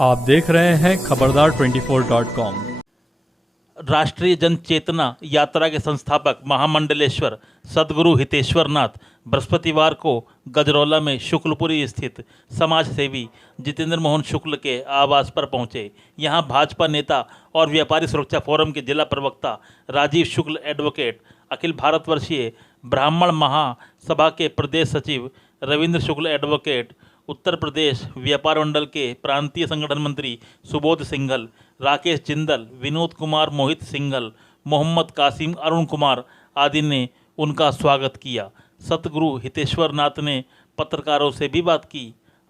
आप देख रहे हैं खबरदार 24.com। राष्ट्रीय जन चेतना यात्रा के संस्थापक महामंडलेश्वर सदगुरु हितेश्वर नाथ बृहस्पतिवार को गजरौला में शुक्लपुरी स्थित समाज सेवी जितेंद्र मोहन शुक्ल के आवास पर पहुंचे। यहां भाजपा नेता और व्यापारी सुरक्षा फोरम के जिला प्रवक्ता राजीव शुक्ल एडवोकेट, अखिल भारतवर्षीय ब्राह्मण महासभा के प्रदेश सचिव रविंद्र शुक्ल एडवोकेट, उत्तर प्रदेश व्यापार मंडल के प्रांतीय संगठन मंत्री सुबोध सिंघल, राकेश जिंदल, विनोद कुमार, मोहित सिंघल, मोहम्मद कासिम, अरुण कुमार आदि ने उनका स्वागत किया। सतगुरु हितेश्वर नाथ ने पत्रकारों से भी बात की।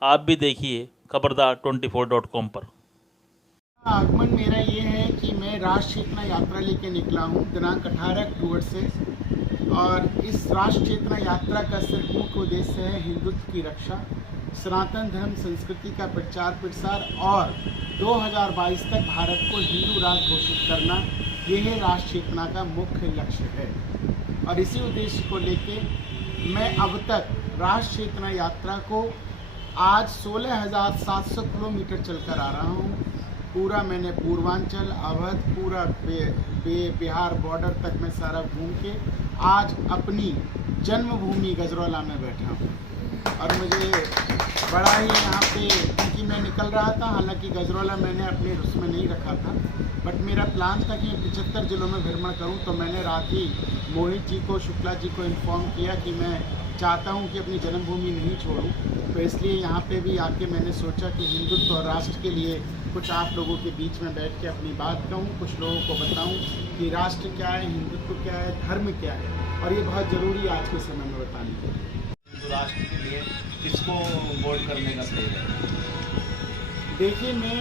आप भी देखिए खबरदार 24.com पर। आगमन मेरा ये है कि मैं राष्ट्र चेतना यात्रा लेके निकला हूँ दिनांक 18 अक्टूबर से, और इस राष्ट्र चेतना यात्रा का सिर्फ मुख्य उद्देश्य है हिंदुत्व की रक्षा, सनातन धर्म संस्कृति का प्रचार प्रसार और 2022 तक भारत को हिंदू राष्ट्र घोषित करना। यह राष्ट्र चेतना का मुख्य लक्ष्य है और इसी उद्देश्य को लेके मैं अब तक राष्ट्र चेतना यात्रा को आज 16,700 किलोमीटर चलकर आ रहा हूँ। पूरा मैंने पूर्वांचल, अवध, पूरा बिहार बॉर्डर तक मैं सारा घूम के आज अपनी जन्मभूमि गजरौला में बैठा हूँ। और मुझे बड़ा ही यहाँ पे, क्योंकि मैं निकल रहा था, हालांकि गजरौला मैंने अपने उसमें नहीं रखा था, बट मेरा प्लान था कि मैं 75 जिलों में भ्रमण करूँ। तो मैंने रात ही मोहित जी को, शुक्ला जी को इन्फॉर्म किया कि मैं चाहता हूँ कि अपनी जन्मभूमि नहीं छोड़ूँ। तो इसलिए यहाँ पे भी आके मैंने सोचा कि हिंदुत्व और राष्ट्र के लिए कुछ आप लोगों के बीच में बैठ के अपनी बात कहूँ, कुछ लोगों को बताऊँ कि राष्ट्र क्या है, हिंदुत्व क्या है, धर्म क्या है, और ये बहुत ज़रूरी आज के समय में बताने के लिए। राष्ट्र के लिए किसको वोट करने का सही है? देखिए, मैं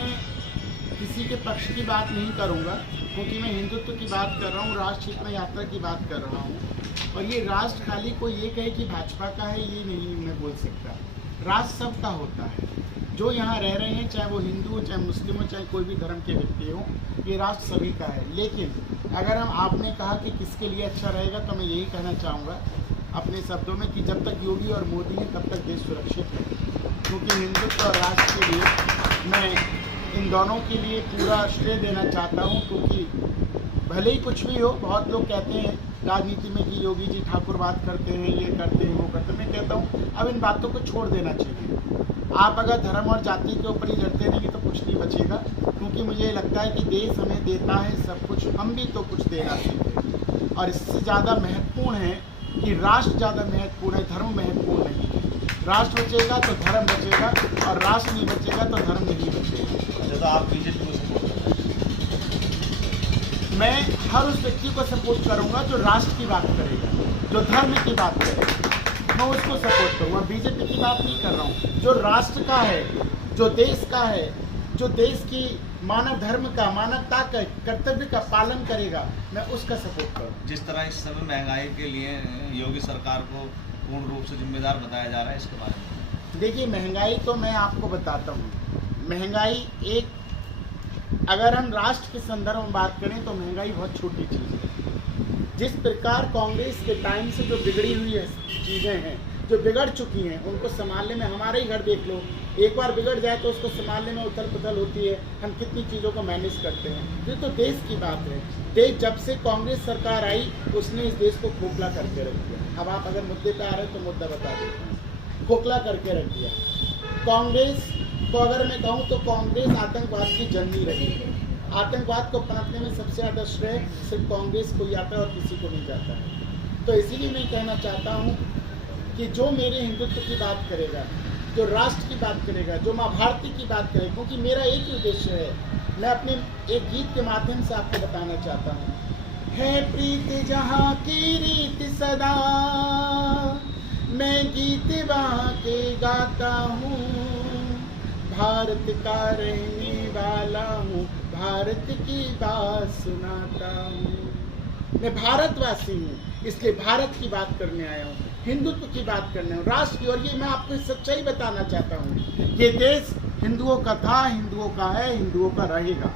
किसी के पक्ष की बात नहीं करूंगा, क्योंकि मैं हिंदुत्व की बात कर रहा हूँ, राष्ट्र चेतना यात्रा की बात कर रहा हूँ। और ये राष्ट्र खाली कोई ये कहे कि भाजपा का है, ये नहीं मैं बोल सकता। राष्ट्र सबका होता है, जो यहाँ रह रहे हैं, चाहे वो हिंदू हो, चाहे मुस्लिम हो, चाहे कोई भी धर्म के व्यक्ति हो, ये राष्ट्र सभी का है। लेकिन अगर आपने कहा कि किसके लिए अच्छा रहेगा, तो मैं यही कहना चाहूँगा अपने शब्दों में कि जब तक योगी और मोदी हैं तब तक देश सुरक्षित है। क्योंकि हिंदुत्व और राष्ट्र के लिए मैं इन दोनों के लिए पूरा श्रेय देना चाहता हूं। क्योंकि भले ही कुछ भी हो, बहुत लोग कहते हैं राजनीति में कि योगी जी ठाकुर बात करते हैं, ये करते हैं, वो करते हैं। मैं कहता हूं अब इन बातों को छोड़ देना चाहिए। आप अगर धर्म और जाति के ऊपर ही लड़ते रहेंगे तो कुछ नहीं बचेगा। क्योंकि मुझे लगता है कि देश हमें देता है सब कुछ, हम भी तो कुछ देना सीखें। और इससे ज़्यादा महत्वपूर्ण है कि राष्ट्र ज़्यादा महत्वपूर्ण है, धर्म महत्वपूर्ण नहीं है। राष्ट्र बचेगा तो धर्म बचेगा, और राष्ट्र नहीं बचेगा तो धर्म नहीं बचेगा। अच्छा, तो आप बीजेपी को सपोर्ट करते हैं? मैं हर उस व्यक्ति को सपोर्ट करूंगा जो राष्ट्र की बात करेगा, जो धर्म की बात करेगा, मैं उसको सपोर्ट करूंगा। बीजेपी की बात नहीं कर रहा हूँ। जो राष्ट्र का है, जो देश का है, जो देश की मानव धर्म का, मानवता का, कर्तव्य का पालन करेगा, मैं उसका सपोर्ट करूँ। जिस तरह इस समय महंगाई के लिए योगी सरकार को पूर्ण रूप से जिम्मेदार बताया जा रहा है, इसके बारे में देखिए, महंगाई तो मैं आपको बताता हूँ। महंगाई एक, अगर हम राष्ट्र के संदर्भ में बात करें तो महंगाई बहुत छोटी चीज़ है। जिस प्रकार कांग्रेस के टाइम से जो बिगड़ी हुई चीज़ें हैं, जो बिगड़ चुकी हैं, उनको संभालने में, हमारा ही घर देख लो, एक बार बिगड़ जाए तो उसको संभालने में उथल पुथल होती है। हम कितनी चीज़ों को मैनेज करते हैं। ये तो देश की बात है। देश जब से कांग्रेस सरकार आई, उसने इस देश को खोखला करके रख दिया। अब आप अगर मुद्दे पे आ रहे हैं तो मुद्दा बता देता हूँ। खोखला करके रख दिया कांग्रेस को। अगर मैं कहूँ तो कांग्रेस आतंकवाद की जननी रही है। आतंकवाद को पनपने में सबसे ज़्यादा श्रेय सिर्फ कांग्रेस को ही आता है और किसी को नहीं जाता है। तो इसीलिए मैं कहना चाहता हूँ कि जो मेरे हिंदुत्व की बात करेगा, जो राष्ट्र की बात करेगा, जो माँ भारती की बात करेगा, क्योंकि मेरा एक ही उद्देश्य है, मैं अपने एक गीत के माध्यम से आपको बताना चाहता हूँ। है प्रीत जहाँ की रीत सदा, मैं गीत वहाँ के गाता हूँ। भारत का रहने वाला हूँ, भारत की बात सुनाता हूँ। मैं भारतवासी हूँ, इसलिए भारत की बात करने आया हूँ, हिंदुत्व की बात करने हूँ, राष्ट्र की। और ये मैं आपको सच्चाई बताना चाहता हूँ, ये देश हिंदुओं का था, हिंदुओं का है, हिंदुओं का रहेगा।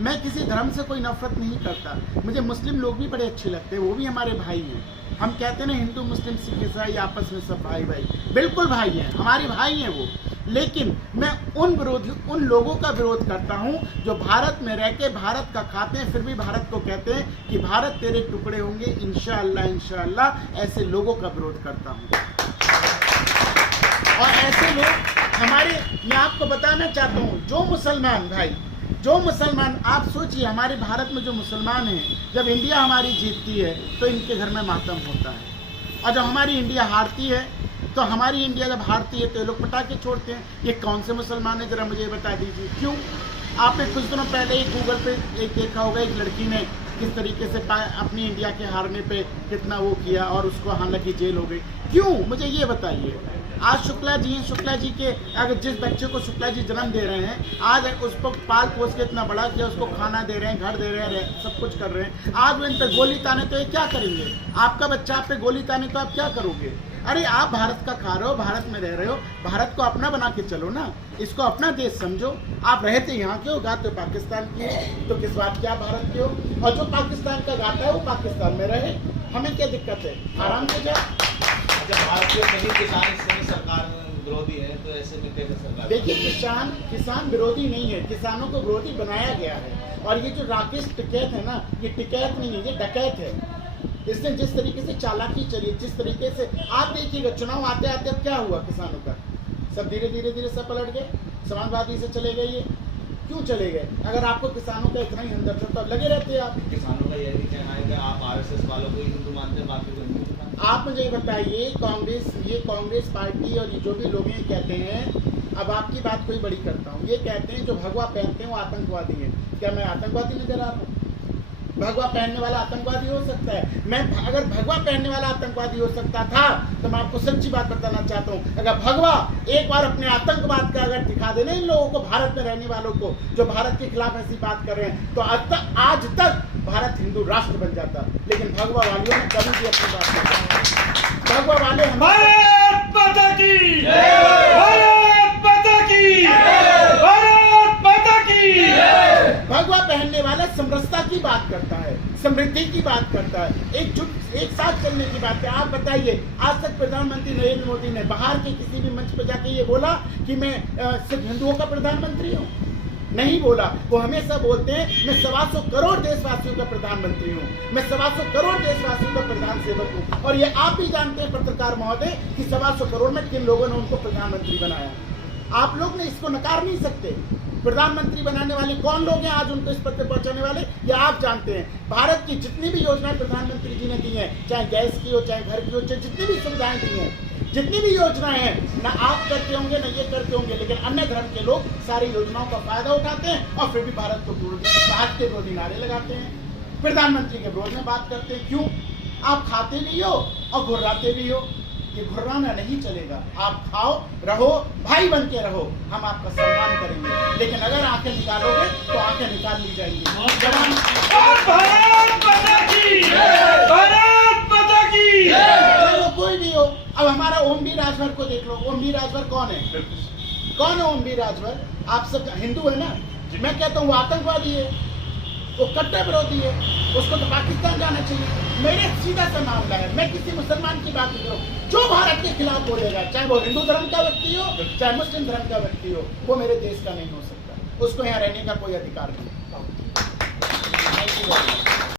मैं किसी धर्म से कोई नफरत नहीं करता। मुझे मुस्लिम लोग भी बड़े अच्छे लगते हैं, वो भी हमारे भाई हैं। हम कहते हैं ना, हिंदू मुस्लिम सिख ईसाई आपस में सब भाई भाई, बिल्कुल भाई हैं, हमारे भाई हैं वो। लेकिन मैं उन लोगों का विरोध करता हूं जो भारत में रह के भारत का खाते हैं, फिर भी भारत को कहते हैं कि भारत तेरे टुकड़े होंगे इंशाअल्लाह इंशाअल्लाह। ऐसे लोगों का विरोध करता हूं। और ऐसे लोग मैं आपको बताना चाहता हूं, जो मुसलमान भाई, जो मुसलमान, आप सोचिए हमारे भारत में जो मुसलमान हैं, जब इंडिया हमारी जीतती है तो इनके घर में मातम होता है, और जब हमारी इंडिया हारती है तो हमारी इंडिया जब हारती है तो ये लोग पटाखे छोड़ते हैं। ये कौन से मुसलमान है, जरा मुझे बता दीजिए। क्यों? आपने कुछ दिनों पहले ही गूगल पे एक देखा होगा, एक लड़की ने किस तरीके से अपनी इंडिया के हारने पे कितना वो किया और उसको हालांकि जेल हो गई। क्यों? मुझे ये बताइए। आज शुक्ला जी हैं, शुक्ला जी के अगर जिस बच्चे को शुक्ला जी जन्म दे रहे हैं, आज उसको पाल पोस के इतना बड़ा किया, उसको खाना दे रहे हैं, घर दे रहे हैं, सब कुछ कर रहे हैं। आज वो इन पर गोली ताने तो ये क्या करेंगे? आपका बच्चा आप पे गोली ताने तो आप क्या करोगे? अरे आप भारत का खा रहे हो, भारत में रह रहे हो, भारत को अपना बना के चलो ना, इसको अपना देश समझो। आप रहते यहाँ के हो, गाते हो पाकिस्तान की, तो किस बात के आप भारत के हो? और जो पाकिस्तान का गाता है वो पाकिस्तान में रहे, हमें क्या दिक्कत है? आराम से जाओ। भारतीय सभी किसान इस समय सरकार विरोधी है, तो ऐसे में कैसे सरकार? देखिए, किसान विरोधी नहीं है, किसानों को विरोधी बनाया गया है। और ये जो राकेश टिकैत है ना, ये टिकैत नहीं है, ये डकैत है। इसने जिस तरीके से चालाकी चली, जिस तरीके से, आप देखिएगा चुनाव आते आते अब क्या हुआ किसानों का, सब धीरे धीरे सब पलट गए, समाजवादी से चले गए। ये क्यों चले गए? अगर आपको किसानों का इतना ही हमदर्द तो लगे रहते आप। किसानों का यही कहना है कि आप आरएसएस वालों को ही हिंदू मानते हैं, बाकी को हिंदू नहीं मानते। आप मुझे बताइए, कांग्रेस पार्टी और ये जो भी लोग ये कहते हैं, अब आपकी बात कोई बड़ी करता हूँ, ये कहते हैं जो भगवा पहनते हैं वो आतंकवादी है। क्या मैं आतंकवादी नजर आ रहा हूँ? भगवा पहनने वाला आतंकवादी हो सकता है। मैं अगर भगवा पहनने वाला आतंकवादी हो सकता था तो मैं आपको सच्ची बात बताना चाहता हूँ, अगर भगवा एक बार अपने आतंकवाद का अगर दिखा देने इन लोगों को, भारत में रहने वालों को जो भारत के खिलाफ ऐसी बात कर रहे हैं, तो आज तक भारत हिंदू राष्ट्र बन जाता। लेकिन भगवा वालियों ने कभी भी अपनी बात नहीं। भगवा वाले भारत माता की भारत माता की भारत माता की। भगवा पहनने वाला समरसता की बात करता है, समृद्धि की बात करता है, एक साथ चलने की बात है। आप बताइए, आज तक प्रधानमंत्री नरेंद्र मोदी ने बाहर के किसी भी मंच पर जाके ये बोला कि मैं सिर्फ हिंदुओं का प्रधानमंत्री हूँ? नहीं बोला। वो हमेशा बोलते हैं मैं 125 करोड़ देशवासियों का प्रधानमंत्री हूँ, मैं 125 करोड़ देशवासियों का प्रधान सेवक हूँ। और ये आप भी जानते हैं पत्रकार महोदय कि 125 करोड़ में किन लोगों ने उनको प्रधानमंत्री बनाया। आप लोग ने इसको नकार नहीं सकते। प्रधानमंत्री बनाने वाले कौन लोग हैं आज उनको इस पद पर पहुंचाने वाले, ये आप जानते हैं। भारत की जितनी भी योजनाएं प्रधानमंत्री जी ने दी हैं, चाहे गैस की हो, चाहे घर की हो, चाहे जितनी भी सुविधाएं दी हैं, जितनी भी योजनाएं हैं, ना आप करते होंगे ना ये करते होंगे, लेकिन अन्य धर्म के लोग सारी योजनाओं का फायदा उठाते हैं और फिर भी भारत को भारत के विरोधी नारे लगाते हैं, प्रधानमंत्री के विरोध में बात करते हैं। क्यों? आप खाते भी हो और घुर्राते भी हो। ये घुर्राना नहीं चलेगा। आप खाओ, रहो, भाई बन के रहो, हम आपका सम्मान करेंगे। लेकिन अगर आंखें निकालोगे तो आंखें निकाल ली जाएंगी। चलो कोई भी हो, अब हमारा ओम बी राजभर को देख लो। ओम बी राजभर कौन है? कौन है ओम बी राजभर? आप सब हिंदू है ना? मैं कहता हूँ वो आतंकवादी है, वो कट्टर विरोधी है, उसको तो पाकिस्तान जाना चाहिए। मेरे सीधा सा मामला है, मैं किसी मुसलमान की बात नहीं करूँ। जो भारत के खिलाफ बोलेगा, चाहे वो हिंदू धर्म का व्यक्ति हो, चाहे मुस्लिम धर्म का व्यक्ति हो, वो मेरे देश का नहीं हो सकता। उसको यहाँ रहने का कोई अधिकार नहीं।